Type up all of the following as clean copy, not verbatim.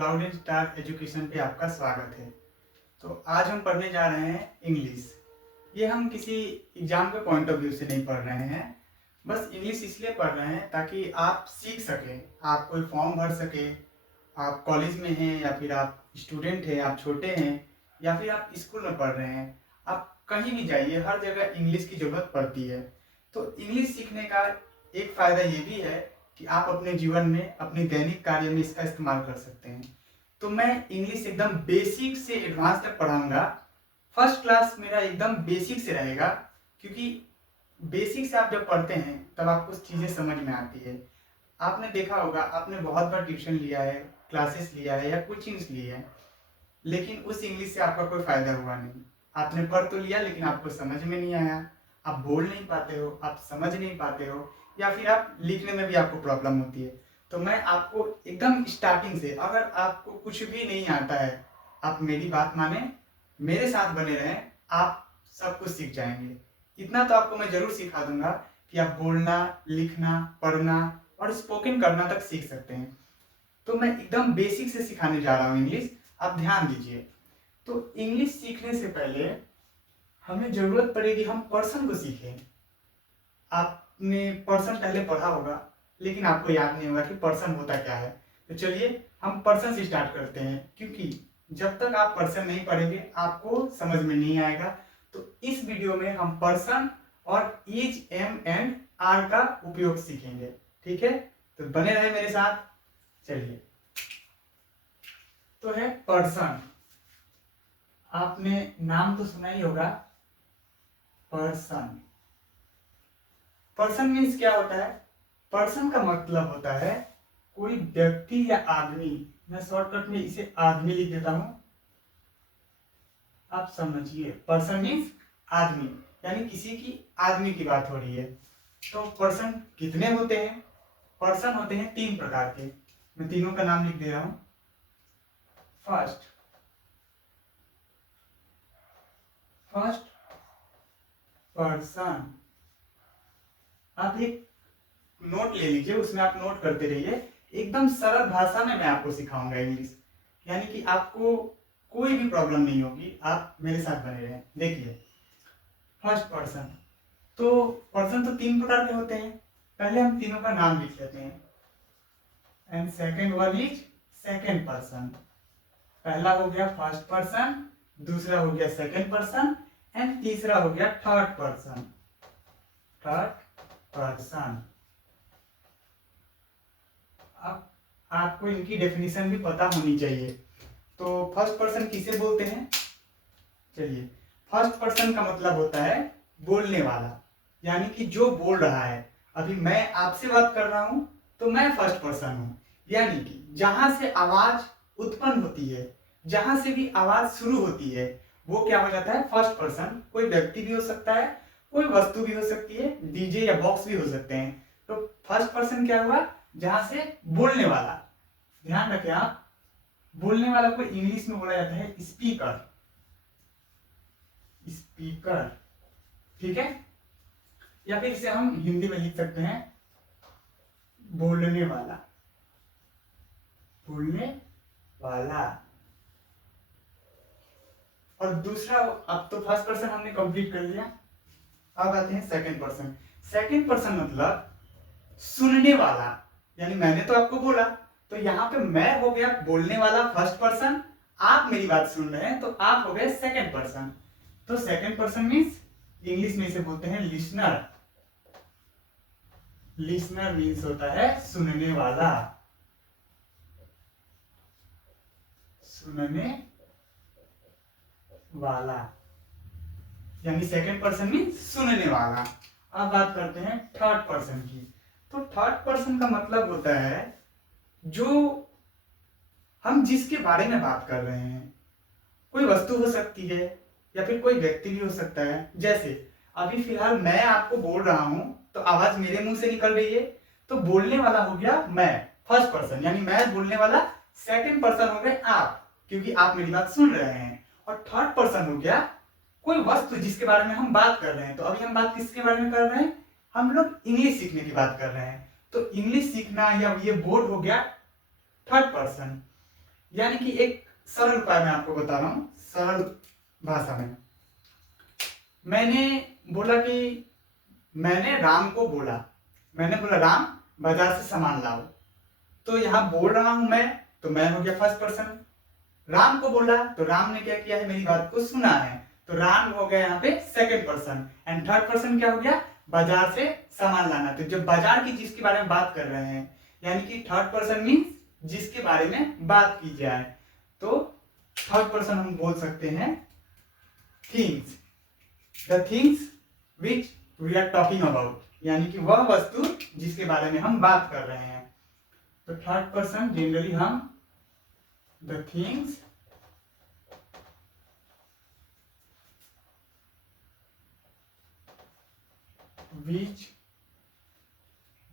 Cloud and star education पे आपका स्वागत है। तो आज हम पढ़ने जा रहे हैं इंग्लिश। ये हम किसी एग्जाम के पॉइंट ऑफ व्यू से नहीं पढ़ रहे हैं, बस इंग्लिश इसलिए पढ़ रहे हैं ताकि आप सीख सकें, आप कोई फॉर्म भर सके। आप कॉलेज में हैं या फिर आप स्टूडेंट हैं, आप छोटे हैं या फिर आप स्कूल में पढ़ रहे हैं, आप कहीं भी जाइए, हर जगह इंग्लिश की ज़रूरत पड़ती है। तो इंग्लिश सीखने का एक फ़ायदा ये भी है कि आप अपने जीवन में, अपने दैनिक कार्य में इसका इस्तेमाल कर सकते हैं। तो मैं इंग्लिश एकदम बेसिक से एडवांस तक पढ़ाऊंगा। फर्स्ट क्लास मेरा एकदम बेसिक से रहेगा, क्योंकि बेसिक से आप जब पढ़ते हैं तब आपको चीज़ें समझ में आती है। आपने देखा होगा, आपने बहुत बार ट्यूशन लिया है, क्लासेस लिया है या कोचिंग्स ली है, लेकिन उस इंग्लिश से आपका कोई फायदा हुआ नहीं। आपने पढ़ तो लिया लेकिन आपको समझ में नहीं आया, आप बोल नहीं पाते हो, आप समझ नहीं पाते हो, या फिर आप लिखने में भी आपको प्रॉब्लम होती है। तो मैं आपको एकदम स्टार्टिंग से, अगर आपको कुछ भी नहीं आता है, आप मेरी बात माने, मेरे साथ बने रहें, आप सब कुछ सीख जाएंगे। इतना तो आपको मैं जरूर सिखा दूंगा कि आप बोलना, लिखना, पढ़ना और स्पोकन करना तक सीख सकते हैं। तो मैं एकदम बेसिक से सिखाने जा रहा हूँ इंग्लिश, आप ध्यान दीजिए। तो इंग्लिश सीखने से पहले हमें जरूरत पड़ेगी, हम पर्सन को सीखें। आपने पर्सन पहले पढ़ा होगा लेकिन आपको याद नहीं होगा कि पर्सन होता क्या है। तो चलिए हम पर्सन से स्टार्ट करते हैं, क्योंकि जब तक आप पर्सन नहीं पढ़ेंगे आपको समझ में नहीं आएगा। तो इस वीडियो में हम पर्सन और इज, एम एंड आर का उपयोग सीखेंगे, ठीक है? तो बने रहे मेरे साथ। चलिए, तो है पर्सन। आपने नाम तो सुना ही होगा, पर्सन। पर्सन मीन्स क्या होता है? पर्सन का मतलब होता है कोई व्यक्ति या आदमी। मैं शॉर्टकट में इसे आदमी लिख देता हूं, आप समझिए। पर्सन मीन्स आदमी, यानी किसी की आदमी की बात हो रही है। तो पर्सन कितने होते हैं? पर्सन होते हैं 3 प्रकार के। मैं तीनों का नाम लिख दे रहा हूं। First person. आप एक नोट ले लीजिए, उसमें आप नोट करते रहिए। एकदम सरल भाषा में मैं आपको सिखाऊंगा इंग्लिश, यानी कि आपको कोई भी प्रॉब्लम नहीं होगी। आप मेरे साथ बने रहें। देखिए, फर्स्ट पर्सन। तो पर्सन तो 3 प्रकार के होते हैं, पहले हम तीनों का नाम लिख लेते हैं। And second one is second person. पहला हो गया फर्स्ट पर्सन, दूसरा हो गया सेकेंड पर्सन एंड तीसरा हो गया थर्ड पर्सन। Third person. अब आपको इनकी डेफिनेशन भी पता होनी चाहिए। तो फर्स्ट पर्सन किसे बोलते हैं? चलिए, फर्स्ट पर्सन का मतलब होता है बोलने वाला, यानी कि जो बोल रहा है। अभी मैं आपसे बात कर रहा हूं तो मैं फर्स्ट पर्सन हूं, यानी कि जहां से आवाज उत्पन्न होती है, जहां से भी आवाज शुरू होती है, वो क्या हो जाता है? First person. कोई व्यक्ति भी हो सकता है, कोई वस्तु भी हो सकती है, डीजे या बॉक्स भी हो सकते हैं। तो फर्स्ट पर्सन क्या हुआ? जहां से बोलने वाला। ध्यान रखें आप, बोलने वाला को इंग्लिश में बोला जाता है स्पीकर। स्पीकर, ठीक है? या फिर इसे हम हिंदी में लिख सकते हैं बोलने वाला। बोलने वाला। और दूसरा, अब तो फर्स्ट पर्सन हमने कंप्लीट कर लिया, अब आते हैं सेकंड पर्सन। सेकंड पर्सन मतलब सुनने वाला, यानी मैंने तो आपको बोला, तो यहाँ पे मैं हो गया बोलने वाला फर्स्ट पर्सन, आप मेरी बात सुन रहे हैं तो आप हो गए सेकंड पर्सन। तो सेकंड पर्सन मीन्स इंग्लिश में इसे बोलते हैं लिसनर। लिसनर मीन्स होता है सुनने वाला। सुनने वाला, यानी सेकंड पर्सन मीन्स सुनने वाला। अब बात करते हैं थर्ड पर्सन की। तो थर्ड पर्सन का मतलब होता है जो हम जिसके बारे में बात कर रहे हैं। कोई वस्तु हो सकती है या फिर कोई व्यक्ति भी हो सकता है। जैसे अभी फिलहाल मैं आपको बोल रहा हूं तो आवाज मेरे मुंह से निकल रही है, तो बोलने वाला हो गया मैं, फर्स्ट पर्सन, यानी मैं बोलने वाला। सेकंड पर्सन हो गए आप, क्योंकि आप मेरी बात सुन रहे हैं। और थर्ड पर्सन हो गया कोई वस्तु जिसके बारे में हम बात कर रहे हैं। तो अभी हम बात किसके बारे में कर रहे हैं? हम लोग इंग्लिश सीखने की बात कर रहे हैं। तो इंग्लिश सीखना या ये बोर्ड हो गया थर्ड पर्सन। यानी कि एक सरल उपाय मैं आपको बता रहा हूं, सरल भाषा में। मैंने बोला कि मैंने राम को बोला, मैंने बोला राम बाजार से सामान लाओ। तो यहाँ बोल रहा हूं मैं, तो मैं हो गया फर्स्ट पर्सन। राम को बोला तो राम ने क्या किया है, मेरी बात को सुना है, तो राम हो गया यहाँ पे second person. And third person क्या हो गया, बाजार से सामान लाना। तो जब बाजार की जिसके बारे में बात कर रहे हैं, यानी कि थर्ड पर्सन मीन्स जिसके बारे में बात की जाए, तो थर्ड पर्सन हम बोल सकते हैं things, the things which we are talking about, यानी कि वह वस्तु जिसके बारे में हम बात कर रहे हैं। तो थर्ड पर्सन जनरली हम the things which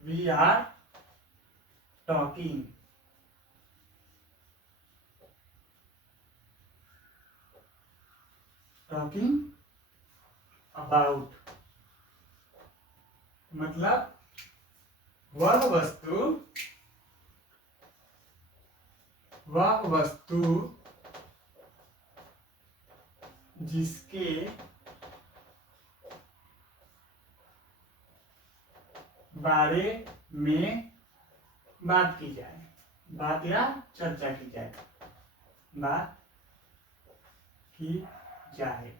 we are talking about, मतलब वह वस्तु जिसके बारे में बात की जाए, बात या चर्चा की जाए, बात की जाए।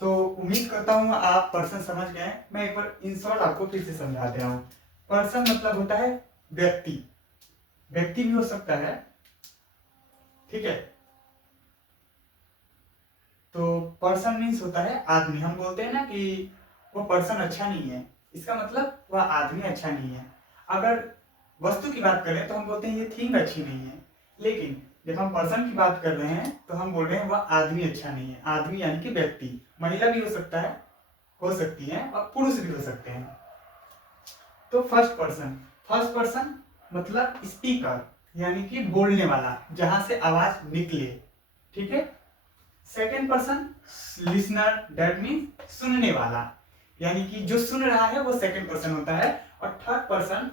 तो उम्मीद करता हूं आप पर्सन समझ गए। मैं एक बार इन शॉर्ट आपको फिर से समझा दे रहा हूं। पर्सन मतलब होता है व्यक्ति, व्यक्ति भी हो सकता है, ठीक है। तो पर्सन मीन्स होता है आदमी। हम बोलते हैं ना कि वो पर्सन अच्छा नहीं है, इसका मतलब वह आदमी अच्छा नहीं है। अगर वस्तु की बात करें तो हम बोलते हैं ये थिंग अच्छी नहीं है, लेकिन जब हम पर्सन की बात कर रहे हैं तो हम बोल रहे हैं वह आदमी अच्छा नहीं है। आदमी यानी कि व्यक्ति, महिला भी हो सकता है, हो सकती है, और पुरुष भी हो सकते हैं। तो फर्स्ट पर्सन मतलब स्पीकर, यानी कि बोलने वाला, जहां से आवाज निकले, ठीक है। Second person listener, that mean सुनने वाला, यानी कि जो सुन रहा है वो सेकेंड पर्सन होता है। और third person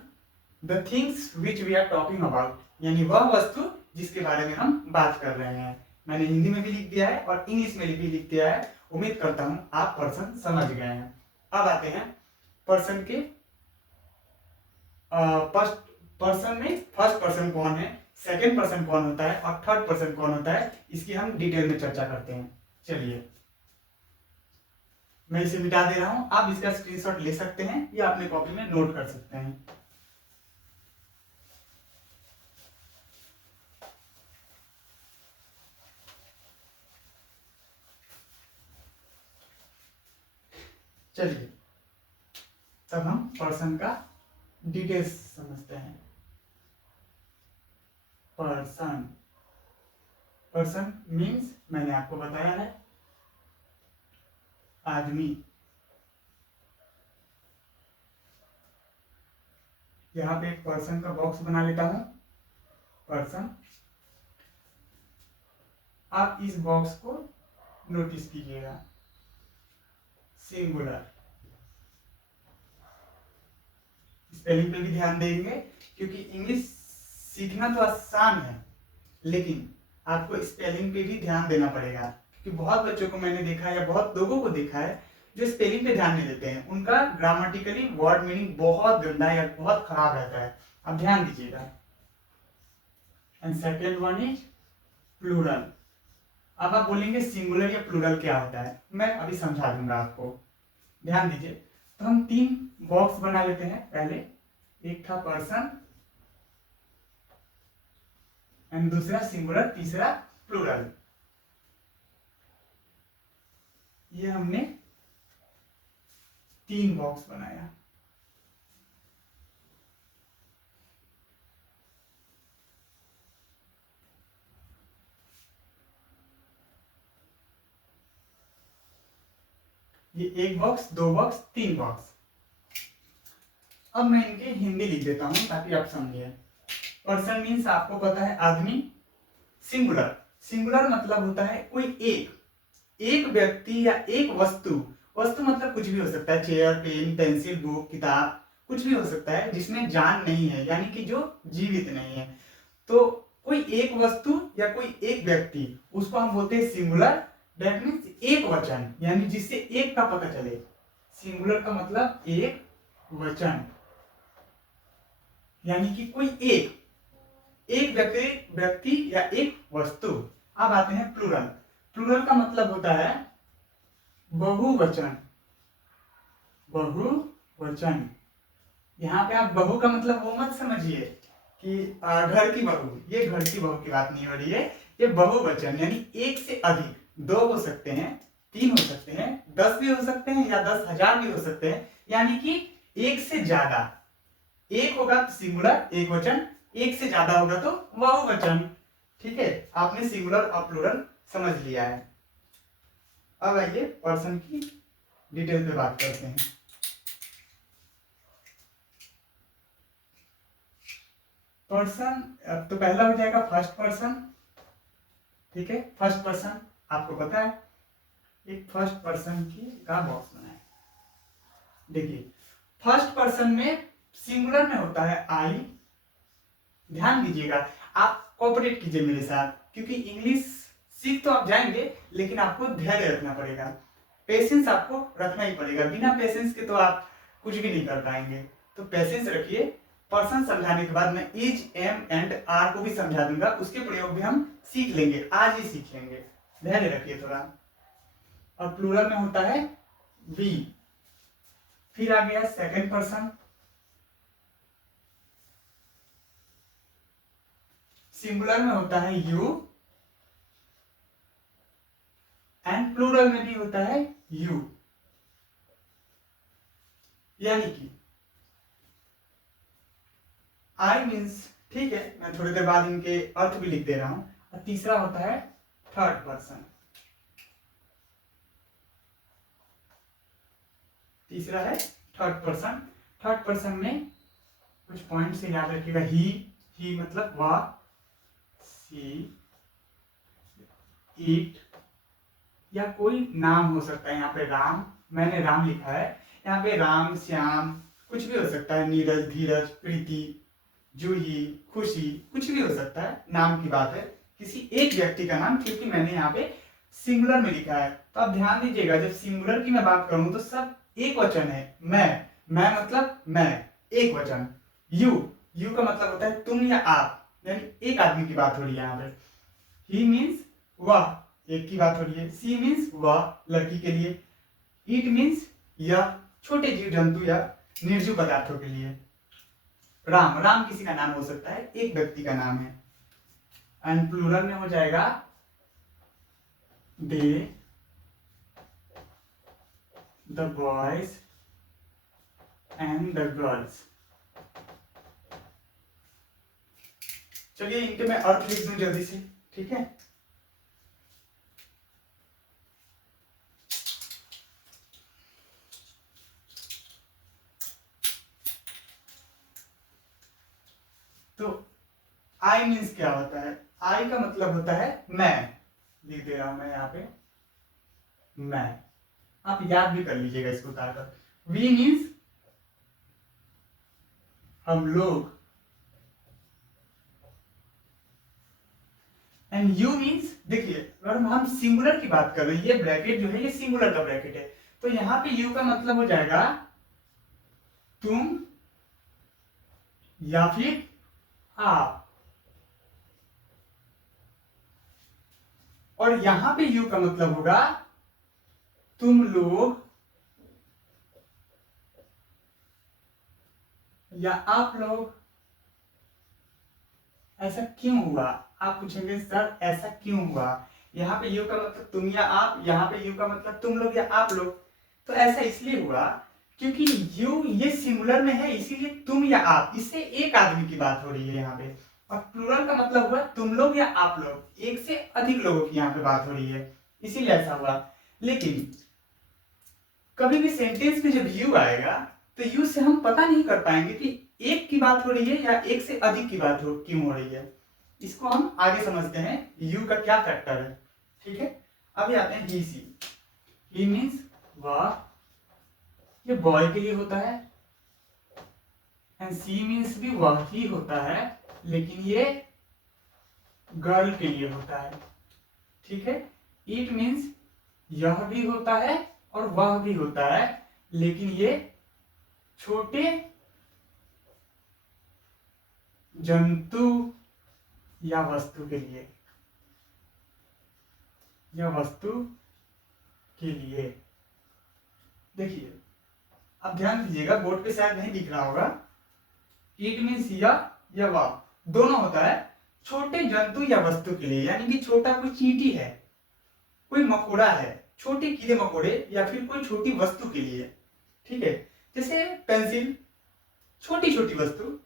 the things which we are talking about, यानी वह वस्तु जिसके बारे में हम बात कर रहे हैं। मैंने हिंदी में भी लिख दिया है और इंग्लिश में भी लिख दिया है। उम्मीद करता हूं आप पर्सन समझ गए हैं। अब आते हैं पर्सन के फर्स्ट पर्सन में फर्स्ट पर्सन कौन है, सेकेंड पर्सन कौन होता है और थर्ड पर्सन कौन होता है, इसकी हम डिटेल में चर्चा करते हैं। चलिए मैं इसे मिटा दे रहा हूं, आप इसका स्क्रीनशॉट ले सकते हैं या अपने कॉपी में नोट कर सकते हैं। चलिए तब हम पर्सन का डिटेल्स समझते हैं। पर्सन, पर्सन मीन्स मैंने आपको बताया है आदमी। यहां पे एक पर्सन का बॉक्स बना लेता हूं, पर्सन। आप इस बॉक्स को नोटिस कीजिएगा, सिंगुलर। स्पेलिंग पे भी ध्यान देंगे, क्योंकि इंग्लिश सीखना तो आसान है, लेकिन आपको स्पेलिंग पे भी ध्यान देना पड़ेगा। क्योंकि बहुत बच्चों को मैंने देखा है या बहुत लोगों को देखा है जो स्पेलिंग पे ध्यान नहीं देते हैं, उनका ग्रामेटिकली वर्ड मीनिंग बहुत गंदा या बहुत खराब रहता है। अब ध्यान दीजिएगा। And second one is plural. अब आप बोलेंगे सिंगुलर या प्लूरल क्या होता है, मैं अभी समझा दूंगा आपको, ध्यान दीजिए। तो हम तीन बॉक्स बना लेते हैं। पहले एक था पर्सन, एंड दूसरा सिंगुलर, तीसरा प्लूरल। ये हमने तीन बॉक्स बनाया। ये एक बॉक्स, दो बॉक्स, तीन बॉक्स। अब मैं इनकी हिंदी लिख देता हूं ताकि आप समझिए। पर्सन मीन्स आपको पता है आदमी। सिंगुलर, सिंगुलर मतलब होता है कोई एक व्यक्ति या एक वस्तु। वस्तु मतलब कुछ भी हो सकता है, चेयर, पेन, पेंसिल, बुक, किताब, कुछ भी हो सकता है जिसमें जान नहीं है, यानी कि जो जीवित नहीं है। तो कोई एक वस्तु या कोई एक व्यक्ति, उसको हम बोलते हैं सिंगुलर। दैट मीन्स एक वचन, यानी जिससे एक का पता चले। सिंगुलर का मतलब एक वचन, यानी कि कोई एक व्यक्ति या एक वस्तु। अब आते हैं प्लूरल। प्लूरल का मतलब होता है बहुवचन। बहुवचन, यहाँ पे आप बहू का मतलब वो मत समझिए कि घर की बहू, ये घर की बहू की बात नहीं हो रही है। ये बहुवचन यानी एक से अधिक, 2 हो सकते हैं, 3 हो सकते हैं, 10 भी हो सकते हैं, या 10,000 भी हो सकते हैं, यानी कि एक से ज्यादा। एक होगा तो सिंगुलर एक वचन, एक से ज्यादा होगा तो बहुवचन। ठीक है, आपने सिंगुलर और प्लूरल समझ लिया है। अब आइए पर्सन की डिटेल पे बात करते हैं। पर्सन, तो पहला हो जाएगा फर्स्ट पर्सन। ठीक है, फर्स्ट पर्सन आपको पता है, एक फर्स्ट पर्सन की का बॉक्स बनाए। देखिए, फर्स्ट पर्सन में सिंगुलर में होता है आई। ध्यान दीजिएगा, आप कोऑपरेट कीजिए मेरे साथ, क्योंकि इंग्लिश सीख तो आप जाएंगे, लेकिन आपको धैर्य रखना पड़ेगा, पेशेंस आपको रखना ही पड़ेगा। बिना पेशेंस के तो आप कुछ भी नहीं कर पाएंगे। तो पेशेंस रखिए। पर्सन समझाने के बाद मैं इज, एम एंड आर को भी समझा दूंगा, उसके प्रयोग भी हम सीख लेंगे, आज ही सीख लेंगे। धैर्य रखिए थोड़ा। और प्लूरल में होता है वी। फिर आ गया सेकंड पर्सन। सिंगुलर में होता है यू, एंड प्लूरल में भी होता है यू। यानी कि आई मीन्स, ठीक है, मैं थोड़ी देर बाद इनके अर्थ भी लिख दे रहा हूं। और तीसरा होता है थर्ड पर्सन। तीसरा है थर्ड पर्सन। थर्ड पर्सन में कुछ पॉइंट से याद रखिएगा। ही मतलब वह, सी, इट, या कोई नाम हो सकता है। यहाँ पे राम, मैंने राम लिखा है, यहाँ पे राम, श्याम, कुछ भी हो सकता है। नीरज, धीरज, प्रीति, जूही, खुशी, कुछ भी हो सकता है। नाम की बात है, किसी एक व्यक्ति का नाम, क्योंकि मैंने यहाँ पे सिंगुलर में लिखा है। तो आप ध्यान दीजिएगा, जब सिंगुलर की मैं बात करूं तो सब एक वचन है। मैं मतलब मैं, एक वचन। यू का मतलब होता है तुम या आप, यानी एक आदमी की बात हो रही है यहाँ पे। ही मीन्स वह, एक की बात हो रही है। सी मीन्स वह, लड़की के लिए। इट मीन्स यह, छोटे जीव जंतु या निर्जीव पदार्थों के लिए। राम किसी का नाम हो सकता है, एक व्यक्ति का नाम है। एंड प्लूरल में हो जाएगा they, the boys and the girls. चलिए इनके मैं अर्थ लिख दूं जल्दी से, ठीक है। तो आई मीन्स क्या होता है? आई का मतलब होता है मैं, लिख दे रहा हूं मैं यहाँ पे, मैं। आप याद भी कर लीजिएगा इसको उतारकर। वी मीन्स हम लोग, एंड यू मीन्स, देखिए अगर हम सिंगुलर की बात कर रहे हैं, ये ब्रैकेट जो है ये सिंगुलर का ब्रैकेट है, तो यहाँ पे यू का मतलब हो जाएगा तुम या फिर आप। और यहां पे यू का मतलब होगा तुम लोग या आप लोग। ऐसा क्यों हुआ? आप पूछेंगे सर ऐसा क्यों हुआ? यहाँ पे यू का मतलब तुम या आप, यहाँ पे यू का मतलब तुम लोग या आप लोग। तो ऐसा इसलिए हुआ क्योंकि यू ये सिंगुलर में है, इसीलिए तुम या आप, इससे एक आदमी की बात हो रही है यहाँ पे। और प्लूरल का मतलब हुआ तुम लोग या आप लोग, एक से अधिक लोगों की यहाँ पे बात हो रही है, इसीलिए ऐसा हुआ। लेकिन कभी भी सेंटेंस में जब यू आएगा तो यू से हम पता नहीं कर पाएंगे कि एक की बात हो रही है या एक से अधिक की बात क्यों हो रही है। इसको हम आगे समझते हैं यू का क्या फैक्टर है, ठीक है। अभी आते हैं ही सी। ही मीन्स वह, ये बॉय के लिए होता है। एंड सी मीन्स भी वह ही होता है, लेकिन ये गर्ल के लिए होता है। ठीक है, इट मीन्स यह भी होता है और वह भी होता है, लेकिन ये छोटे जंतु या वस्तु के लिए, या वस्तु के लिए। देखिए, अब ध्यान दीजिएगा, बोर्ड पे शायद नहीं दिख रहा होगा। इट मीन्स या वह दोनों होता है छोटे जंतु या वस्तु के लिए, यानी कि छोटा कोई चींटी है, कोई मकोड़ा है, छोटे कीड़े मकोड़े या फिर कोई छोटी वस्तु के लिए। ठीक है, जैसे पेंसिल, छोटी छोटी वस्तु,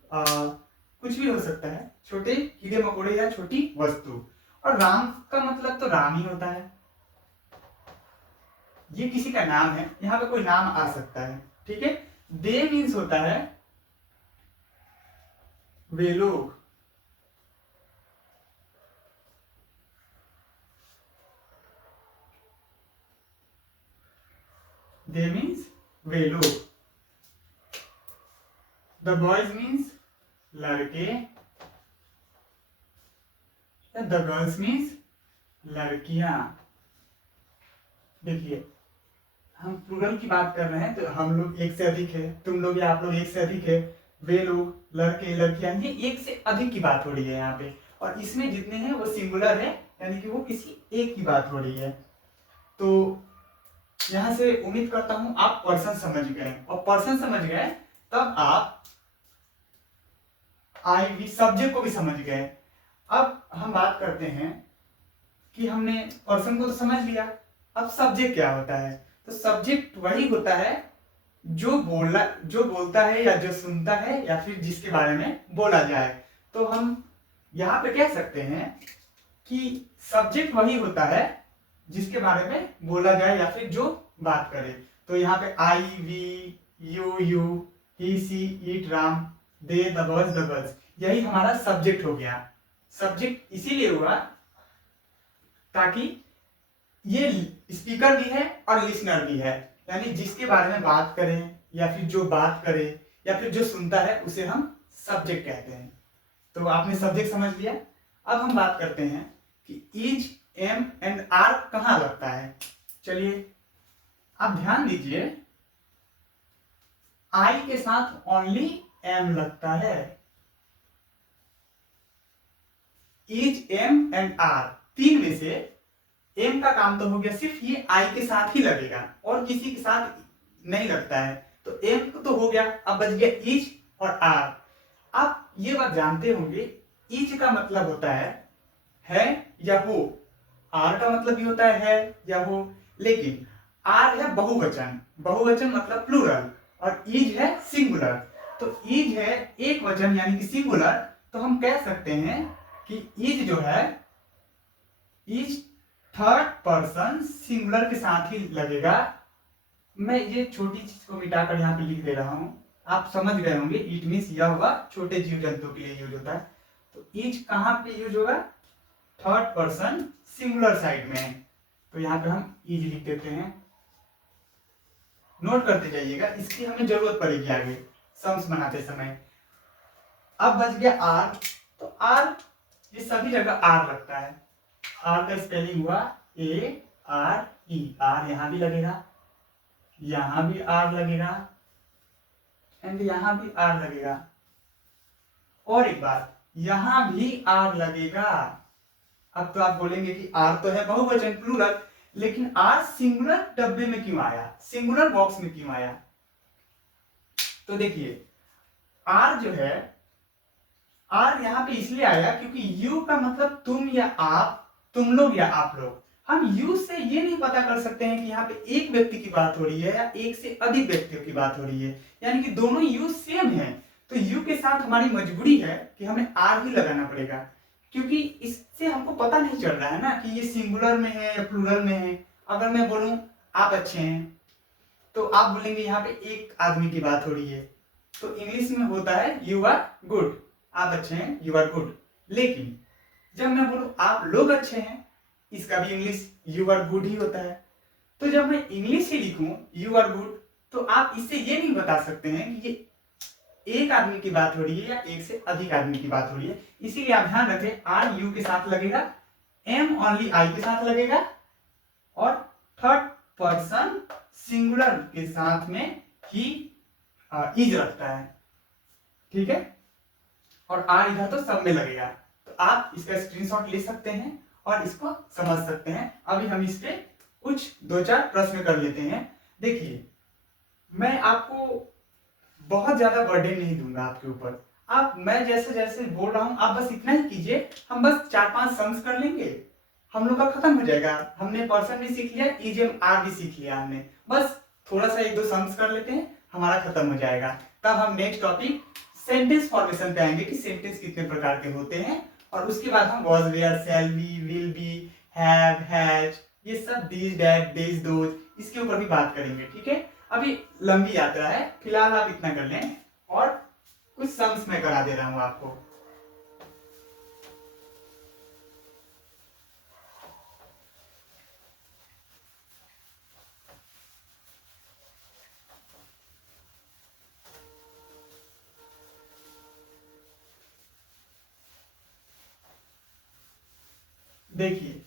कुछ भी हो सकता है, छोटे कीड़े मकोड़े या छोटी वस्तु। और राम का मतलब तो राम ही होता है, ये किसी का नाम है, यहाँ पे कोई नाम आ सकता है। ठीक है, दे मीन्स होता है वे लोग, दे मीन्स वे लोग। द बॉयज मीन्स लड़के, द गर्ल्स मीन्स लड़कियां। देखिए, हम प्लूरल की बात कर रहे हैं, तो हम लोग एक से अधिक है, तुम लोग या आप लोग एक से अधिक है, वे लोग, लड़के, लड़कियां, ये एक से अधिक की बात हो रही है यहाँ पे। और इसमें जितने हैं वो सिंगुलर है, यानी कि वो किसी एक की बात हो रही है। तो यहाँ से उम्मीद करता हूं आप पर्सन समझ गए, और पर्सन समझ गए तब आप आई भी सब्जेक्ट को भी समझ गए। अब हम बात करते हैं कि हमने पर्सन को तो समझ लिया, अब सब्जेक्ट क्या होता है। तो सब्जेक्ट वही होता है जो बोलता है या जो सुनता है या फिर जिसके बारे में बोला जाए। तो हम यहाँ पे कह सकते हैं कि सब्जेक्ट वही होता है जिसके बारे में बोला जाए या फिर जो बात करे। तो यहाँ पे I, we, you, he, she, it, Ram, they, the boys, the girls, यही हमारा सब्जेक्ट हो गया। सब्जेक्ट इसीलिए हुआ ताकि ये स्पीकर भी है और लिसनर भी है, यानी जिसके बारे में बात करें या फिर जो बात करे या फिर जो सुनता है उसे हम सब्जेक्ट कहते हैं। तो आपने सब्जेक्ट समझ लिया। अब हम बात करते हैं कि इज, एम एंड आर कहाँ लगता है। चलिए आप ध्यान दीजिए, आई के साथ ओनली एम लगता है। इज, एम एंड आर, तीन में से एम का काम तो हो गया, सिर्फ ये आई के साथ ही लगेगा और किसी के साथ नहीं लगता है। तो एम तो हो गया, अब बच गया इज और आर। आप ये बात जानते होंगे, इज का मतलब होता है या हो, आर का मतलब भी होता है या हो, लेकिन आर है बहुवचन, बहुवचन मतलब प्लूरल, और इज है सिंगुलर। तो इज है एक वचन यानी कि सिंगुलर, तो हम कह सकते हैं कि इज जो है, इज थर्ड पर्सन सिंगुलर के साथ ही लगेगा। मैं ये छोटी चीज को मिटाकर यहाँ पे लिख दे रहा हूं, आप समझ गए होंगे। इट मीन्स यह हुआ छोटे जीव जंतु के लिए यूज होता है। तो इज कहाँ पे यूज होगा, थर्ड पर्सन सिंगुलर साइड में। तो यहाँ पे हम इज लिख देते हैं, नोट करते जाइएगा, इसकी हमें जरूरत पड़ेगी आगे सम्स बनाते समय। अब बच गया आर, तो आर ये सभी जगह आर लगता है। आर का स्पेलिंग हुआ ए आर ई, आर यहां भी लगेगा, यहां भी आर लगेगा एंड यहां भी आर लगेगा। और एक बात, यहां भी आर लगेगा। अब तो आप बोलेंगे कि आर तो है बहुवचन प्लूरल, लेकिन आर सिंगुलर डब्बे में क्यों आया, सिंगुलर बॉक्स में क्यों आया। तो देखिए, आर जो है, आर यहां पे इसलिए आया क्योंकि यू का मतलब तुम या आप, तुम लोग या आप लोग। हम यू से ये नहीं पता कर सकते हैं कि यहाँ पे एक व्यक्ति की बात हो रही है या एक से अधिक व्यक्तियों की बात हो रही है, यानी कि दोनों यू सेम है। तो यू के साथ हमारी मजबूरी है कि हमें आर ही लगाना पड़ेगा, क्योंकि इससे हमको पता नहीं चल रहा है ना कि ये सिंगुलर में है या प्लूरल में है। अगर मैं बोलूं आप अच्छे हैं, तो आप बोलेंगे यहाँ पे एक आदमी की बात हो रही है। तो इंग्लिश में होता है यू आर गुड, आप अच्छे हैं, यू आर गुड। लेकिन जब मैं बोलूं आप लोग अच्छे हैं, इसका भी इंग्लिश यू आर गुड ही होता है। तो जब मैं इंग्लिश ही लिखूं यू आर गुड, तो आप इससे ये नहीं बता सकते हैं कि ये एक आदमी की बात हो रही है या एक से अधिक आदमी की बात हो रही है, इसीलिए आप ध्यान रखें आर यू के साथ लगेगा, एम ओनली आई के साथ लगेगा और थर्ड पर्सन सिंगुलर के साथ में ही इज रखता है, ठीक है। और आर इधर तो सब में लगेगा, तो आप इसका स्क्रीनशॉट ले सकते हैं और इसको समझ सकते हैं। अभी हम इस पे कुछ 2-4 प्रश्न कर लेते हैं। देखिए, मैं आपको बहुत ज्यादा बर्डन नहीं दूंगा आपके ऊपर, आप मैं जैसे जैसे बोल रहा हूं आप बस इतना ही कीजिए। हम बस 4-5 सम्स कर लेंगे, हम लोग का खत्म हो जाएगा। हमने पर्सन भी सीख लिया, इजेम आर भी सीख लिया हमने, बस थोड़ा सा 1-2 सम्स कर लेते हैं, हमारा खत्म हो जाएगा। तब हम नेक्स्ट टॉपिक सेंटेंस फॉर्मेशन पे आएंगे कि सेंटेंस कितने प्रकार के होते हैं, और उसके बाद हम was, where, shall be, will be, have, has, ये सब दिस, दैट, दिस, दोज, इसके ऊपर भी बात करेंगे, ठीक है। अभी लंबी यात्रा है, फिलहाल आप इतना कर लें और कुछ सम्स मैं करा दे रहा हूं आपको। देखिए,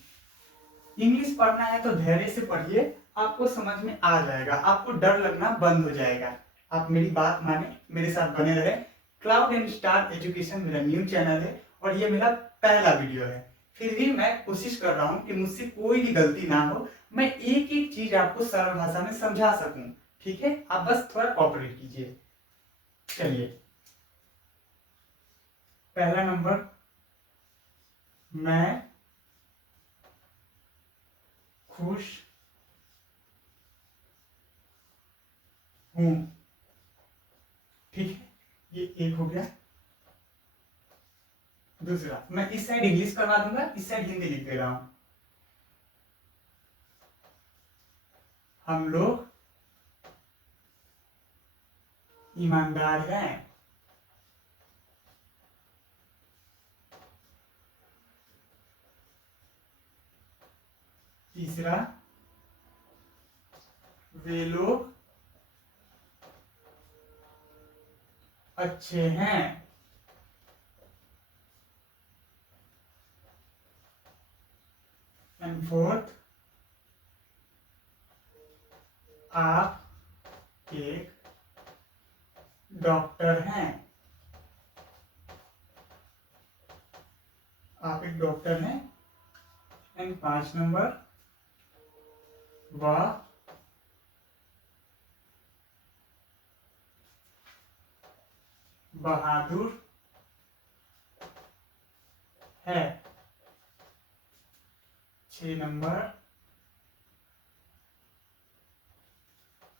इंग्लिश पढ़ना है तो धैर्य से पढ़िए, आपको समझ में आ जाएगा, आपको डर लगना बंद हो जाएगा। आप मेरी बात माने, मेरे साथ बने रहे। क्लाउड एंड स्टार एजुकेशन मेरा न्यू चैनल है और ये मेरा पहला वीडियो है। फिर भी मैं कोशिश कर रहा हूँ कि मुझसे कोई भी गलती ना हो, मैं एक एक चीज आपको सरल भाषा में समझा सकूं, ठीक है। आप बस थोड़ा कॉपरेट कीजिए। चलिए, पहला नंबर, मैं खुश हूं, ठीक है, ये एक हो गया। दूसरा, मैं इस साइड इंग्लिश करवा दूंगा, इस साइड हिंदी लिख दे रहा हूं। हम लोग ईमानदार हैं। तीसरा, वे लोग अच्छे हैं। एंड फोर्थ, आप एक डॉक्टर हैं। आप एक डॉक्टर हैं। एंड 5 नंबर, वह बहादुर है। 6 नंबर,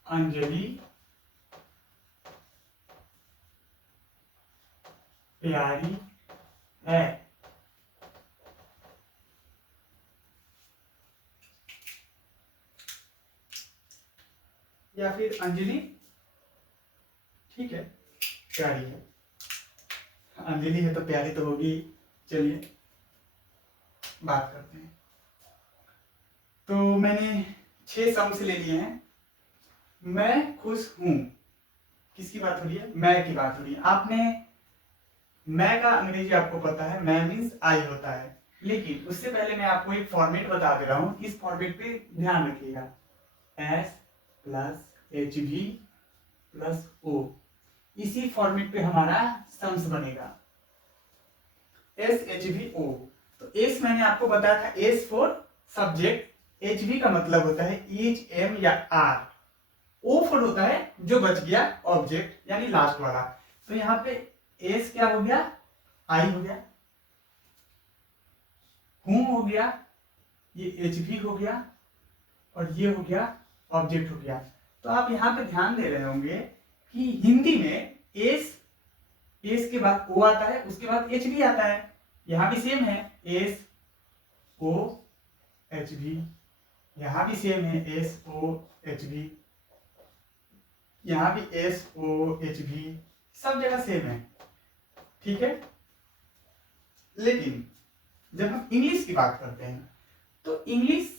अंजलि प्यारी है। या फिर अंजलि ठीक है, प्यारी है। अंजलि है तो प्यारी तो होगी। चलिए बात करते हैं। तो मैंने 6 सम्स ले लिए हैं। मैं खुश हूं, किसकी बात हो रही है? मैं की बात हो रही है। आपने मैं का अंग्रेजी आपको पता है, मैं मीन्स आई होता है, लेकिन उससे पहले मैं आपको एक फॉर्मेट बता दे रहा हूं। इस फॉर्मेट पे ध्यान रखिएगा, S plus H V plus O, इसी फॉर्मेट पे हमारा सम्स बनेगा, एस एच वी ओ। तो एस मैंने आपको बताया था, S for subject, H we का मतलब होता है इज, एम या आर, ओ फॉर होता है जो बच गया ऑब्जेक्ट यानी लास्ट वाला। तो यहाँ पे एस क्या हो गया? आई हो गया, हूं हो गया, ये एच वी हो गया, और ये हो गया ऑब्जेक्ट हो गया। तो आप यहाँ पे ध्यान दे रहे होंगे कि हिंदी में एस, एस के बाद ओ आता है, उसके बाद एच वी आता है। यहां भी सेम है, एस ओ एच वी, यहां भी सेम है, एस ओ एच वी, यहां भी एस ओ एच वी, सब जगह सेम है, ठीक है। लेकिन जब हम इंग्लिश की बात करते हैं तो इंग्लिश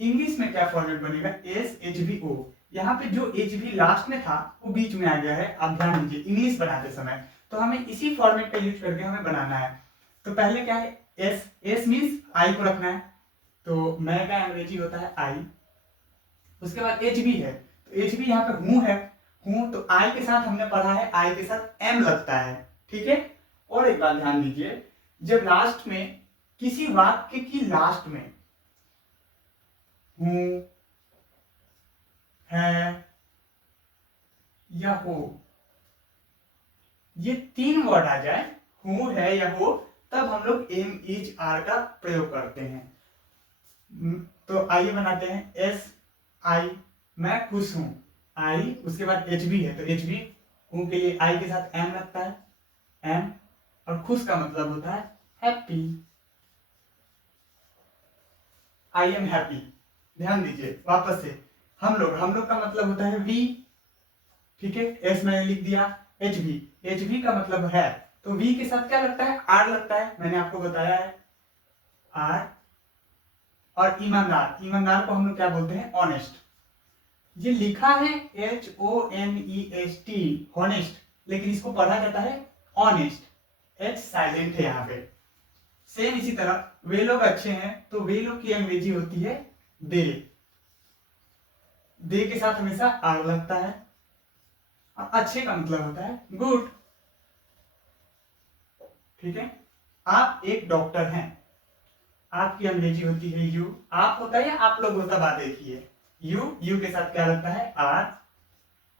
इंग्लिश में क्या फॉर्मेट बनेगा, एस एच बी ओ। यहाँ पे जो एच बी लास्ट में था वो बीच में आ गया है। आप ध्यान दीजिए इंग्लिश बनाते समय तो हमें इसी फॉर्मेट का यूज करके हमें बनाना है। तो पहले क्या है, एस, एस मीन्स आई को रखना है, तो मैं का अंग्रेजी होता है आई। उसके बाद एच बी है, तो एच बी यहाँ पे हूं है, हूं तो आई के साथ हमने पढ़ा है, आई के साथ एम लगता है, ठीक है। और एक बात ध्यान दीजिए, जब लास्ट में किसी वाक्य की लास्ट में हूं, है या हो, ये तीन वर्ड आ जाए, हूं, है या हो, तब हम लोग एम इज आर का प्रयोग करते हैं। तो आइए बनाते हैं, एस आई, मैं खुश हूं, आई, उसके बाद एच बी है तो एच बी, हूं के लिए आई के साथ एम लगता है, एम, और खुश का मतलब होता है हैप्पी, आई एम हैप्पी। ध्यान दीजिए वापस से, हम लोग का मतलब होता है वी, ठीक है, एस मैंने लिख दिया, एच बी, एच बी का मतलब है, तो वी के साथ क्या लगता है, आर लगता है, मैंने आपको बताया है आर। और ईमानदार, ईमानदार को हम लोग क्या बोलते हैं, ऑनेस्ट। ये लिखा है HONEST, हॉनेस्ट, लेकिन इसको पढ़ा जाता है ऑनेस्ट, एच साइलेंट है यहाँ पे। सेम इसी तरह वे लोग अच्छे हैं, तो वे लोग की अंग्रेजी होती है दे, दे के साथ हमेशा आर लगता है। अच्छे का मतलब होता है गुड, ठीक है। आप एक डॉक्टर हैं, आपकी अंग्रेजी होती है यू, आप होता है या आप लोग होता, बात एक ही है। यू के साथ क्या लगता है आर,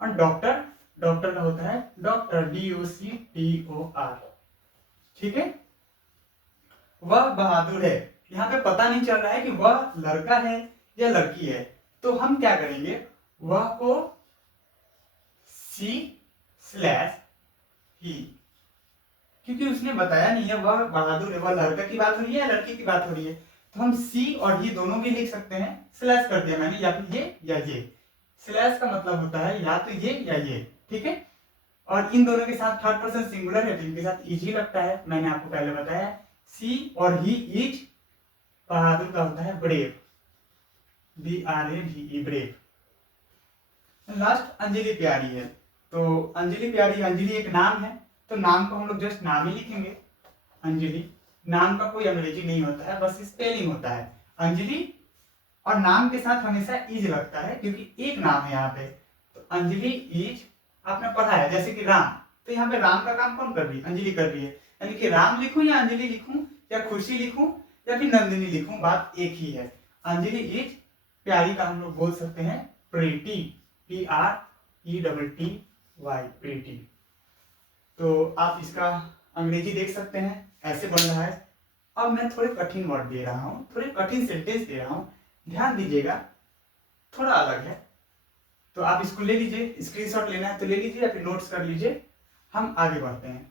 और डॉक्टर, डॉक्टर का होता है डॉक्टर, DOCTOR, ठीक है। वह बहादुर है, यहाँ पे पता नहीं चल रहा है कि वह लड़का है या लड़की है, तो हम क्या करेंगे, वह को C/ही, क्योंकि उसने बताया नहीं है वह बहादुर है, वह लड़का की बात हो रही है या लड़की की बात हो रही है, तो हम सी और ही दोनों भी लिख सकते हैं। स्लैश कर दिया मैंने, या फिर ये या ये, स्लैश का मतलब होता है या तो ये या ये, ठीक है। और इन दोनों के साथ थर्ड पर्सन सिंगुलर है तो इनके साथ इजी लगता है, मैंने आपको पहले बताया। सी और ही इज, बहादुर का होता है brave, BRAVE, brave. Last Anjali प्यारी है, तो अंजलि प्यारी, अंजलि एक नाम है, तो नाम को हम लोग जस्ट नाम ही लिखेंगे, अंजलि। नाम का कोई अंग्रेजी नहीं होता है, बस स्पेलिंग होता है अंजलि, और नाम के साथ हमेशा इज लगता है क्योंकि एक नाम है यहाँ पे। तो अंजलि इज, आपने पढ़ा है जैसे कि राम, तो यहाँ पे राम का काम कौन कर रही है, अंजलि कर रही है, यानी कि राम लिखूं या अंजलि लिखूं या खुशी लिखूं या फिर नंदिनी लिखूं, बात एक ही है। अंजलि इज प्यारी का हम लोग बोल सकते हैं प्रीटी, PRETTY, प्रीटी। तो आप इसका अंग्रेजी देख सकते हैं, ऐसे बन रहा है। अब मैं थोड़े कठिन वर्ड दे रहा हूँ, थोड़े कठिन सेंटेंस दे रहा हूँ, ध्यान दीजिएगा, थोड़ा अलग है। तो आप इसको ले लीजिए, स्क्रीनशॉट लेना है तो ले लीजिए या फिर नोट्स कर लीजिए, हम आगे बढ़ते हैं।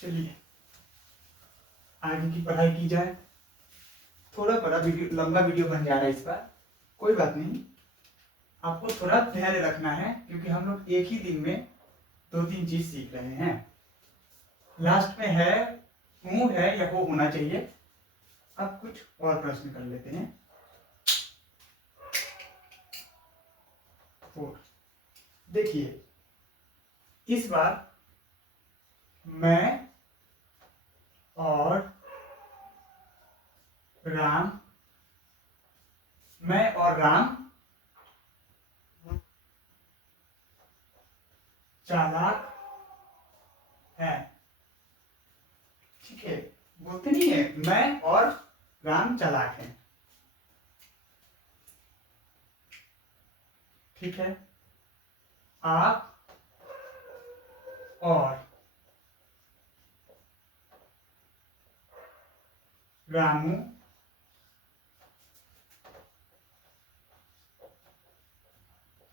चलिए आगे की पढ़ाई की जाए। थोड़ा बड़ा वीडियो, लंबा वीडियो बन जा रहा है इस बार, कोई बात नहीं, आपको थोड़ा धैर्य रखना है क्योंकि हम लोग एक ही दिन में 2-3 चीज सीख रहे हैं। लास्ट में है, हूं, है या हो होना चाहिए। अब कुछ और प्रश्न कर लेते हैं। देखिए इस बार मैं और राम, मैं और राम चालाक है, ठीक है। बोलते नहीं है मैं और राम चालाक है, ठीक है। आप और रामू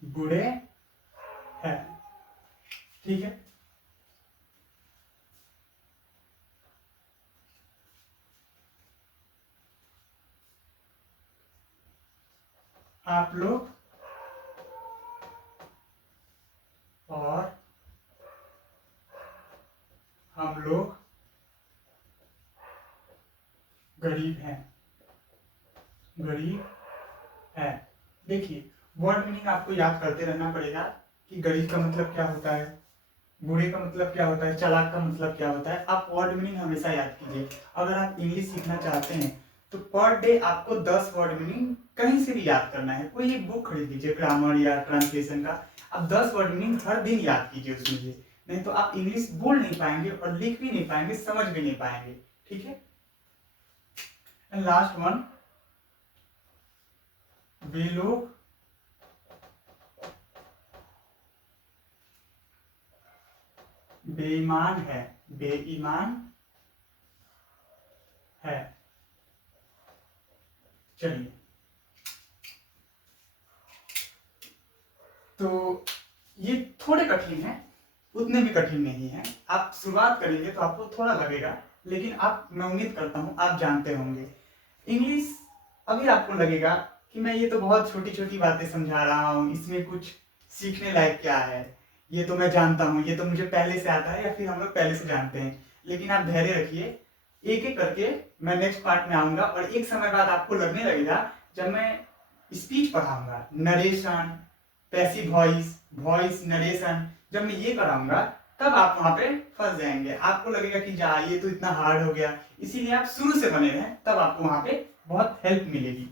बुरे हैं, ठीक है। आप लोग और हम लोग गरीब हैं, गरीब है। देखिए, वर्ड मीनिंग आपको याद करते रहना पड़ेगा कि गरीब का मतलब क्या होता है, बूढ़े का मतलब क्या होता है, चालाक का मतलब क्या होता है। आप वर्ड मीनिंग हमेशा याद कीजिए। अगर आप इंग्लिश सीखना चाहते हैं तो पर डे आपको 10 वर्ड मीनिंग कहीं से भी याद करना है। कोई एक बुक खरीद लीजिए ग्रामर या ट्रांसलेशन का, आप 10 वर्ड मीनिंग हर दिन याद कीजिए उसमें से। नहीं तो आप इंग्लिश बोल नहीं पाएंगे और लिख भी नहीं पाएंगे, समझ भी नहीं पाएंगे। ठीक है। एंड लास्ट वन, वे लोग बेईमान है, बेईमान है। चलिए, तो ये थोड़े कठिन है, उतने भी कठिन नहीं है। आप शुरुआत करेंगे तो आपको थोड़ा लगेगा, लेकिन आप, मैं उम्मीद करता हूँ आप जानते होंगे इंग्लिश। अभी आपको लगेगा कि मैं ये तो बहुत छोटी छोटी बातें समझा रहा हूँ, इसमें कुछ सीखने लायक क्या है, ये तो मैं जानता हूँ, ये तो मुझे पहले से आता है या फिर हम लोग पहले से जानते हैं। लेकिन आप धैर्य रखिए, एक एक करके मैं नेक्स्ट पार्ट में आऊंगा और एक समय बाद आपको लगने लगेगा, जब मैं स्पीच पढ़ाऊंगा, narration, passive voice, voice narration, जब मैं ये कराऊंगा तब आप वहां पे फंस जाएंगे। आपको लगेगा कि जा ये तो इतना हार्ड हो गया। इसीलिए आप शुरू से बने रहें, तब आपको वहां पे बहुत हेल्प मिलेगी।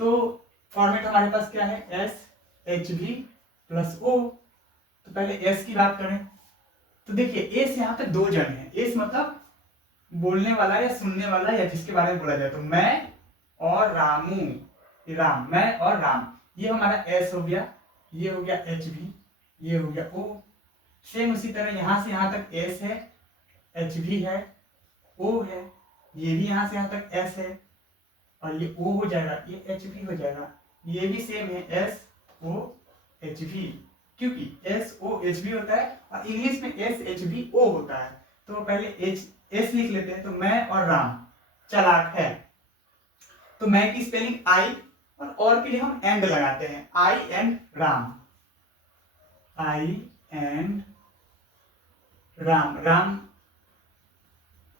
तो फॉर्मेट हमारे पास क्या है, S H V plus O. तो पहले एस की बात करें तो देखिए, एस यहाँ पे दो जन है। एस मतलब बोलने वाला या सुनने वाला या जिसके बारे में बोला जाए। तो मैं और रामू, राम, मैं और राम, ये हमारा एस हो गया, ये हो गया एच वी, ये हो गया ओ। सेम उसी तरह यहां से यहां तक एस है, एच वी है, ओ है, ये भी यहां से यहां तक एस है और ये ओ हो जाएगा, ये एच वी हो जाएगा। ये भी सेम है, एस ओ एच वी, क्योंकि एस ओ एच वी होता है और इंग्लिश में एस एच वी ओ होता है। तो पहले एच एस लिख लेते हैं। तो मैं और राम चालाक है। तो मैं की स्पेलिंग आई और के लिए हम एंड लगाते हैं, I and Ram, I and Ram, Ram,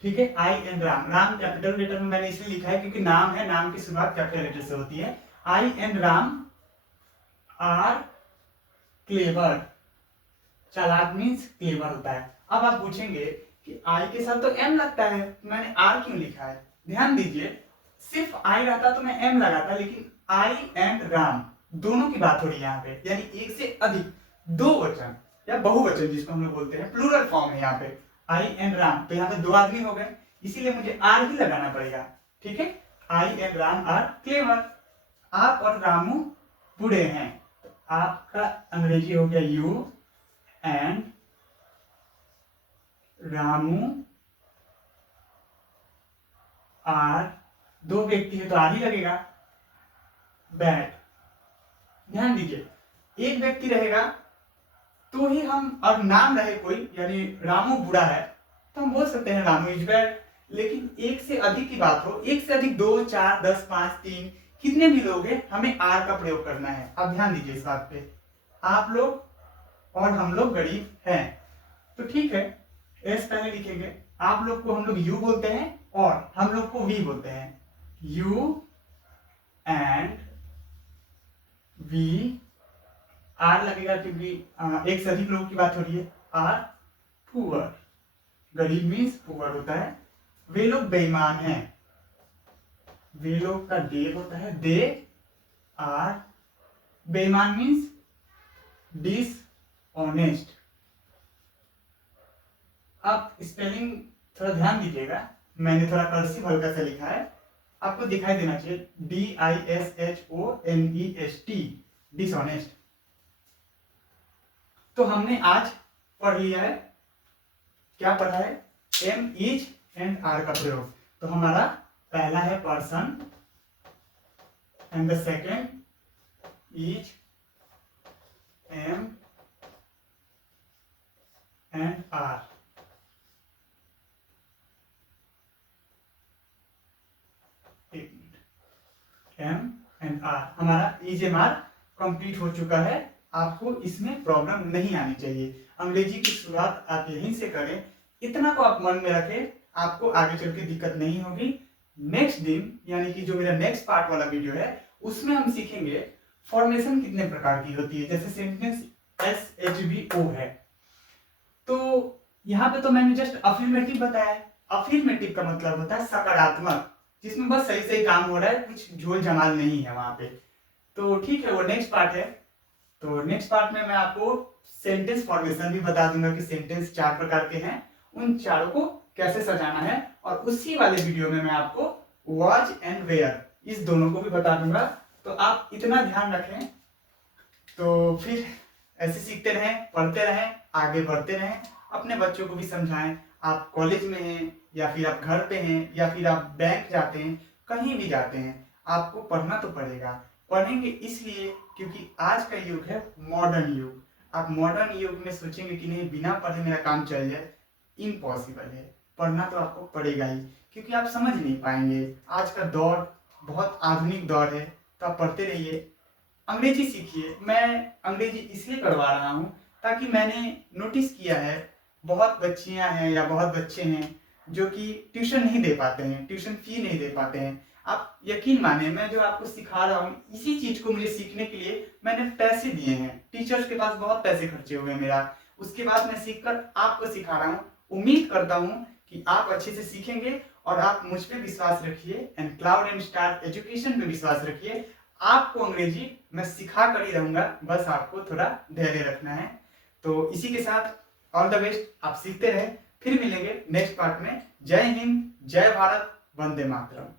ठीक है। I and Ram, Ram capital letter में मैंने इसलिए लिखा है क्योंकि नाम है, नाम की शुरुआत कैपिटल लेटर से होती है। I and Ram are clever, चालाक मीन्स क्लेवर होता है। अब आप पूछेंगे कि आई के साथ तो एम लगता है, मैंने आर क्यों लिखा है। ध्यान दीजिए, सिर्फ आई रहता तो मैं एम लगाता, लेकिन आई एंड राम दोनों की बात हो रही है यहाँ पे, यानी एक से अधिक, दो वचन या बहुवचन जिसको हम लोग बोलते हैं, प्लूरल फॉर्म है यहाँ पे, आई एंड राम। तो यहाँ पे दो आदमी हो गए, इसीलिए मुझे आर ही लगाना पड़ेगा। ठीक है, I and Ram are clever. आप और रामू बूढ़े हैं, तो आपका अंग्रेजी हो गया यू एंड रामू आर, दो व्यक्ति है तो आर ही लगेगा, बैड। ध्यान दीजिए, एक व्यक्ति रहेगा तो ही हम, और नाम रहे कोई, यानी रामू बुरा है तो हम बोल सकते हैं रामू इज बैड। लेकिन एक से अधिक की बात हो, एक से अधिक, 2, 4, 10, 5, 3, कितने भी लोग हैं, हमें आर का प्रयोग करना है। अब ध्यान दीजिए इस बात पे, आप लोग और हम लोग गरीब हैं, तो ठीक है, एस पहले लिखेंगे। आप लोग को हम लोग यू बोलते हैं और हम लोग को वी बोलते हैं, यू एंड वी। आर लगेगा क्योंकि एक से अधिक लोगों की बात हो रही है। आर पुअर, गरीब मीन्स पुअर होता है। वे लोग बेईमान हैं, वे लोग का दे होता है, दे आर, बेईमान मीन्स डिसऑनेस्ट। आप स्पेलिंग थोड़ा ध्यान दीजिएगा, मैंने थोड़ा कर्सिव हल्का सा लिखा है, आपको दिखाई देना चाहिए, DISHONEST, डिसऑनेस्ट। तो हमने आज पढ़ लिया है, क्या पढ़ा है, एम, इज एंड आर का प्रयोग। तो हमारा पहला है person and the second is, M and R. M and R, हमारा इज एम आर कंप्लीट हो चुका है। आपको इसमें प्रॉब्लम नहीं आनी चाहिए। अंग्रेजी की शुरुआत आप यहीं से करें, इतना को आप मन में रखें, आपको आगे चल के दिक्कत नहीं होगी। नेक्स्ट दिन यानी कि जो मेरा नेक्स्ट पार्ट वाला वीडियो है उसमें हम सीखेंगे फॉर्मेशन कितने प्रकार की होती है। जैसे सेंटेंस SHVO है, तो यहाँ पे तो मैंने जस्ट अफर्मेटिव बताया है। अफर्मेटिव का मतलब होता है सकारात्मक, जिसमें बस सही सही काम हो रहा है, कुछ झोल जमाल नहीं है वहां पे। तो ठीक है, वो नेक्स्ट पार्ट है। तो नेक्स्ट पार्ट में मैं आपको सेंटेंस फॉर्मेशन भी बता दूंगा कि सेंटेंस 4 प्रकार के हैं, उन चारों को कैसे सजाना है। और उसी वाले वीडियो में मैं आपको वॉच एंड वेयर इस दोनों को भी बता दूंगा। तो आप इतना ध्यान रखें, तो फिर ऐसे सीखते रहें, पढ़ते रहें, आगे बढ़ते रहें, अपने बच्चों को भी समझाएं। आप कॉलेज में हैं या फिर आप घर पे हैं या फिर आप बैंक जाते हैं, कहीं भी जाते हैं, आपको पढ़ना तो पड़ेगा। पढ़ेंगे इसलिए क्योंकि आज का युग है मॉडर्न युग। आप मॉडर्न युग में सोचेंगे कि नहीं बिना पढ़े मेरा काम चल जाए, इम्पॉसिबल है। पढ़ना तो आपको पड़ेगा ही, क्योंकि आप समझ नहीं पाएंगे। आज का दौर बहुत आधुनिक दौर है, तो आप पढ़ते रहिए। अंग्रेजी सीखिए। मैं अंग्रेजी इसलिए करवा रहा हूँ ताकि मैंने नोटिस किया है बहुत बच्चियां हैं या बहुत बच्चे हैं जो कि ट्यूशन नहीं दे पाते हैं, ट्यूशन फी नहीं दे पाते हैं। आप यकीन माने, मैं जो आपको सिखा रहा हूँ इसी चीज को मुझे सीखने के लिए मैंने पैसे दिए हैं। टीचर्स के पास बहुत पैसे खर्चे हुए हैं मेरा, उसके बाद मैं सीखकर आपको सिखा रहा हूँ। उम्मीद करता हूँ कि आप अच्छे से सीखेंगे और आप मुझ पे विश्वास रखिए and cloud and star education पे विश्वास रखिए। आपको अंग्रेजी मैं सिखा कर ही रहूंगा, बस आपको थोड़ा धैर्य रखना है। तो इसी के साथ ऑल द बेस्ट, आप सीखते रहे। फिर मिलेंगे नेक्स्ट पार्ट में। जय हिंद, जय भारत, वंदे मातरम।